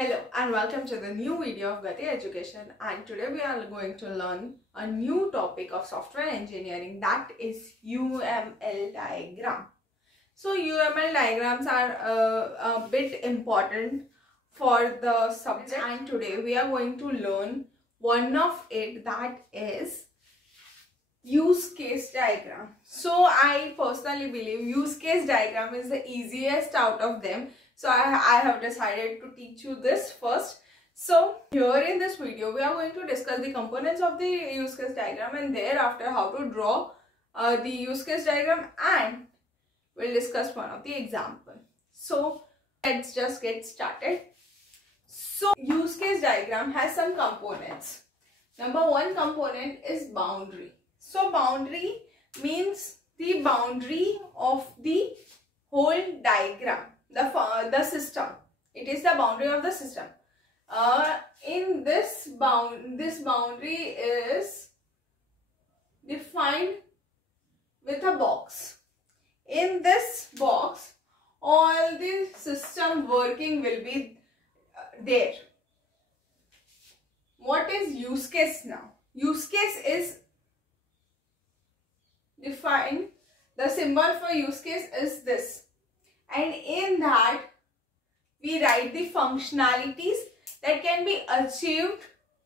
Hello and welcome to the new video of Gati Education, and today we are going to learn a new topic of software engineering, that is UML diagram. So UML diagrams are a bit important for the subject, and today we are going to learn one of it, that is use case diagram. So I personally believe use case diagram is the easiest out of them. So I have decided to teach you this first. So here in this video, we are going to discuss the components of the use case diagram and thereafter how to draw the use case diagram, and we'll discuss one of the example. So let's just get started. So use case diagram has some components. Number one component is boundary. So boundary means the boundary of the whole diagram, the system. It is the boundary of the system. In this boundary is defined with a box. In this box, all the system working will be there. What is use case now? Use case is defined. The symbol for use case is this, and in that we write the functionalities that can be achieved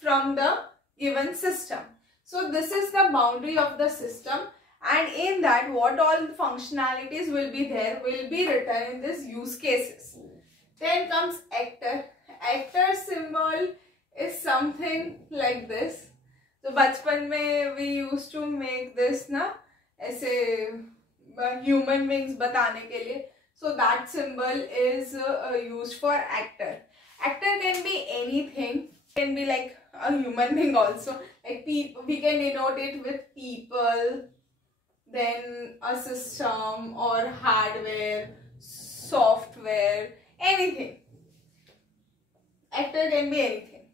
from the given system. So this is the boundary of the system, and in that what all the functionalities will be there will be written in this use cases. Then comes actor. Actor symbol is something like this. So bachpan mein we used to make this na ऐसे human beings बताने के लिए. So that symbol is used for actor. Actor can be anything. It can be like a human being also. Like we can denote it with people, then a system or hardware, software, anything. Actor can be anything.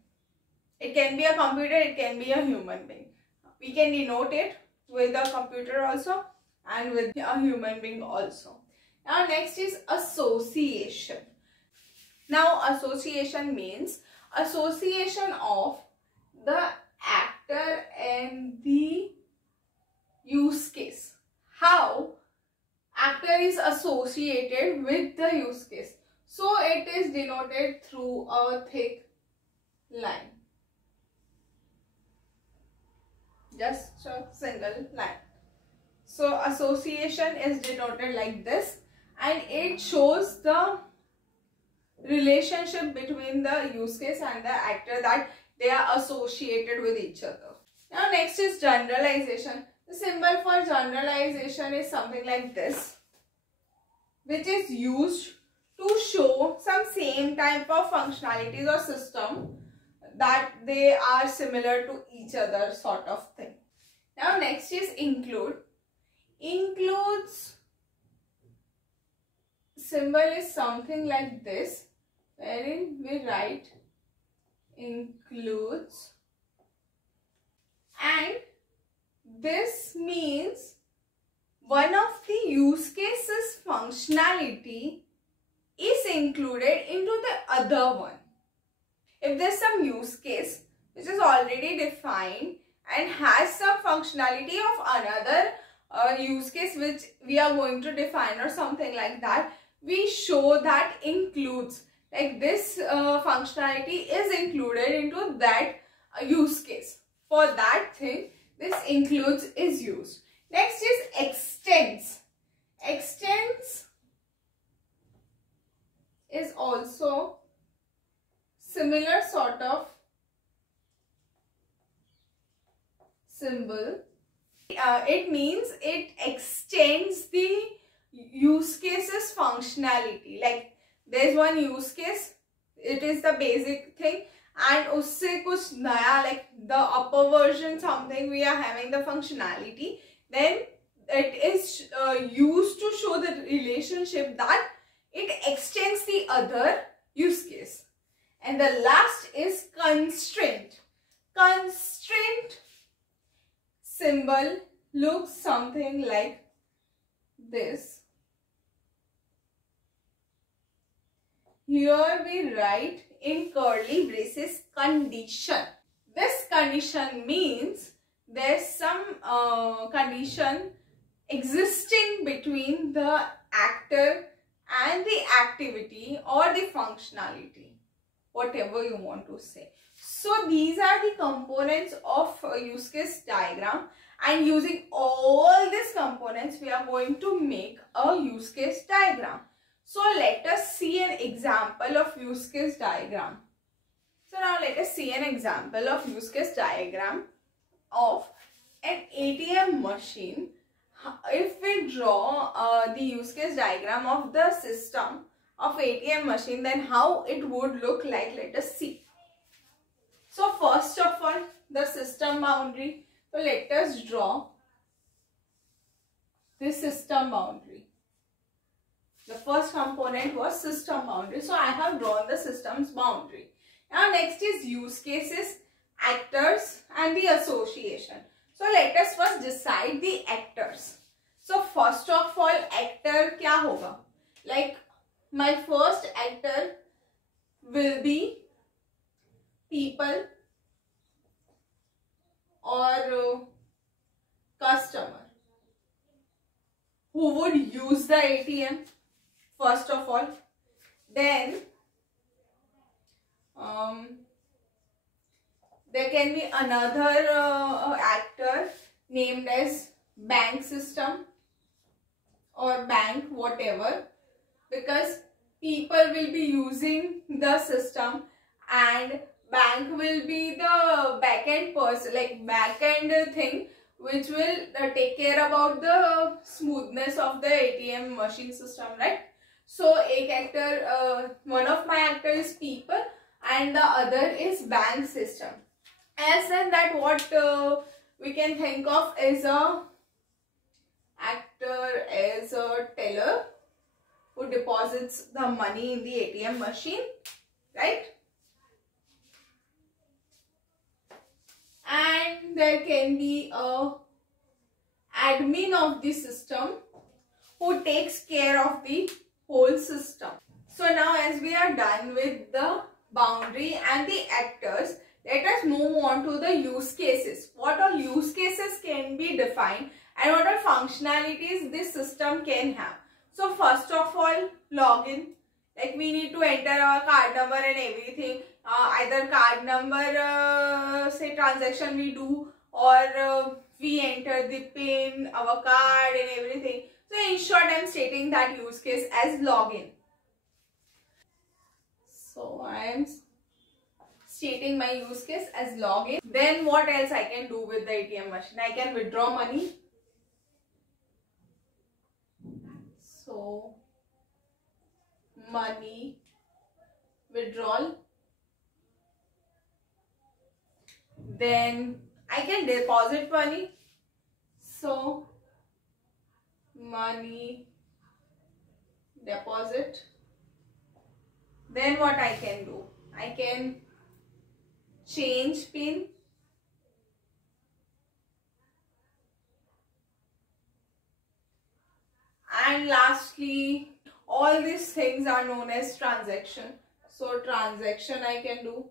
It can be a computer, it can be a human being. We can denote it with a computer also and with a human being also. Now next is association. Now association means association of the actor and the use case. How actor is associated with the use case. So it is denoted through a thick line. Just a single line. So association is denoted like this, and it shows the relationship between the use case and the actor, that they are associated with each other. Now next is generalization. The symbol for generalization is something like this, which is used to show some same type of functionalities or system, that they are similar to each other sort of thing. Now next is include. Includes symbol is something like this, wherein we write includes, and this means one of the use cases functionality is included into the other one. If there's some use case which is already defined and has some functionality of another use case which we are going to define or something like that, we show that includes, like this functionality is included into that use case. For that thing, this includes is used. Next is extends. Extends is also similar sort of symbol. It means it extends the use case's functionality. Like there's one use case, it is the basic thing, and usse kuch naya, like the upper version something, we are having the functionality. Then it is used to show the relationship that it extends the other use case. And the last is constraint. Constraint symbol looks something like this. Here we write in curly braces condition. This condition means there's some condition existing between the actor and the activity or the functionality, whatever you want to say. So these are the components of a use case diagram, and using all these components we are going to make a use case diagram. So let us see an example of use case diagram. So now let us see an example of use case diagram of an ATM machine. If we draw the use case diagram of the system of ATM machine, then how it would look like, let us see. So first of all, the system boundary. So let us draw this system boundary. The first component was system boundary. So I have drawn the system's boundary. Now next is use cases, actors and the association. So let us first decide the actors. So first of all, actor क्या होगा? Like my first actor will be people or customer who would use the ATM first of all. Then there can be another actor named as bank system or bank, whatever, because people will be using the system and bank will be the back-end person, like back-end thing which will take care about the smoothness of the ATM machine system, right? So एक actor, one of my actor is people and the other is bank system. As in that, what we can think of is a actor as a teller who deposits the money in the ATM machine, right? And there can be a admin of the system who takes care of the whole system. So now as we are done with the boundary and the actors, let us move on to the use cases. What all use cases can be defined and what all functionalities this system can have. So first of all, login. Like we need to enter our card number and everything. Either card number, say transaction we do, or we enter the PIN, our card and everything. So in short, I am stating that use case as login. So I am stating my use case as login. Then what else I can do with the ATM machine? I can withdraw money. So money withdrawal. Then I can deposit money. So money deposit. Then what I can do? I can change PIN. And lastly, all these things are known as transaction. So transaction I can do.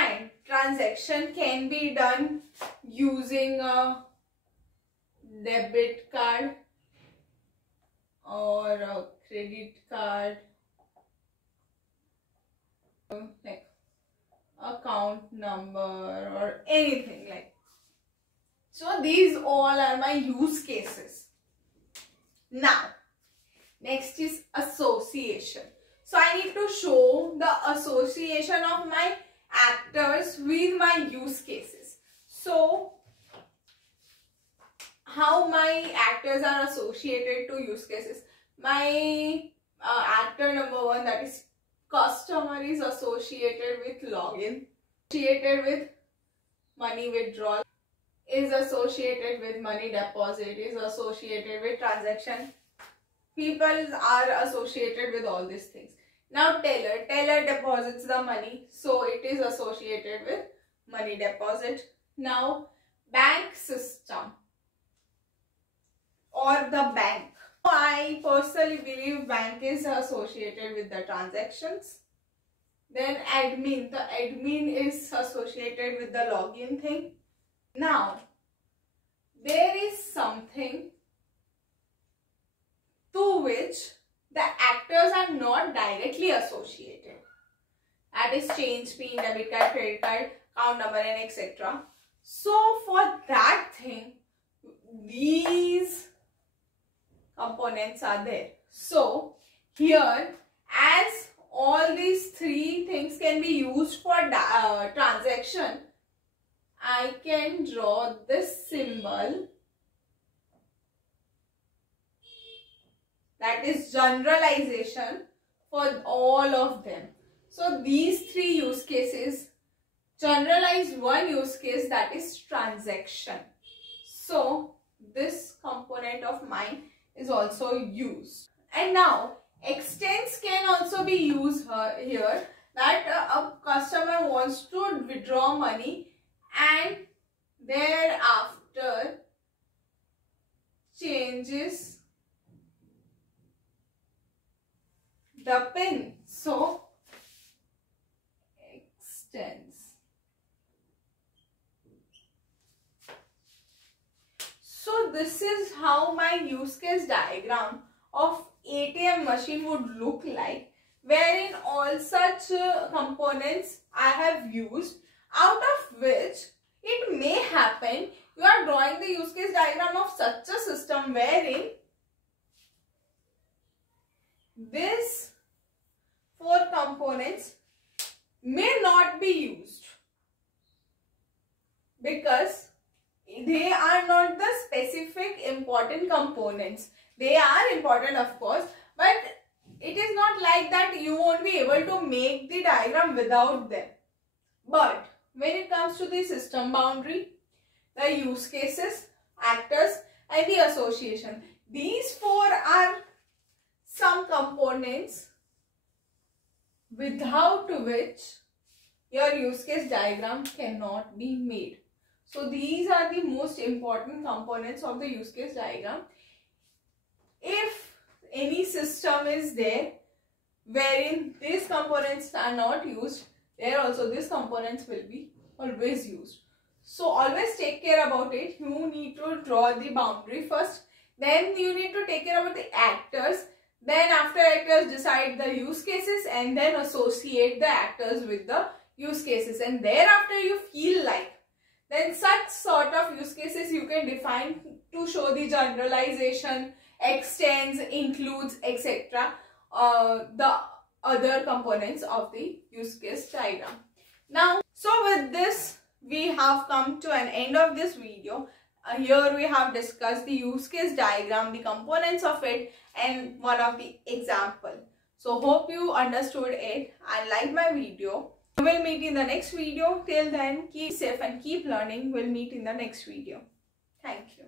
And transaction can be done using a debit card or a credit card, like account number or anything like. So these all are my use cases. Now next is association. So I need to show the association of my actors with my use cases. So how my actors are associated to use cases. My actor number one, that is customer, is associated with login, associated with money withdrawal, is associated with money deposit, is associated with transaction. People are associated with all these things. Now teller deposits the money, so it is associated with money deposit. Now bank system. or the bank. I personally believe bank is associated with the transactions. Then admin, the admin is associated with the login thing. Now, there is something to which the actors are not directly associated. That is change PIN, debit card, credit card, account number and etc. So for that thing, these components are there. So here, as all these three things can be used for transaction, I can draw this symbol, that is generalization for all of them. So these three use cases generalize one use case, that is transaction. So this component of mine is also used. And now extends can also be used here, that a customer wants to withdraw money and thereafter changes the PIN. So extends. So this is how my use case diagram of ATM machine would look like, wherein all such components I have used, out of which it may happen you are drawing the use case diagram of such a system wherein these four components may not be used because they are not the specific important components. They are important, of course, but it is not like that you won't be able to make the diagram without them. But when it comes to the system boundary, the use cases, actors and the association, these four are some components without which your use case diagram cannot be made. So these are the most important components of the use case diagram. If any system is there wherein these components are not used, there also these components will be always used. So always take care about it. You need to draw the boundary first. Then you need to take care about the actors. Then after actors, decide the use cases and then associate the actors with the use cases. And thereafter you feel like, then such sort of use cases you can define to show the generalization, extends, includes, etc. The other components of the use case diagram. Now, so with this, we have come to an end of this video. Here we have discussed the use case diagram, the components of it, and one of the example. So hope you understood it and liked my video. We will meet in the next video. Till then, keep safe and keep learning. We'll meet in the next video. Thank you.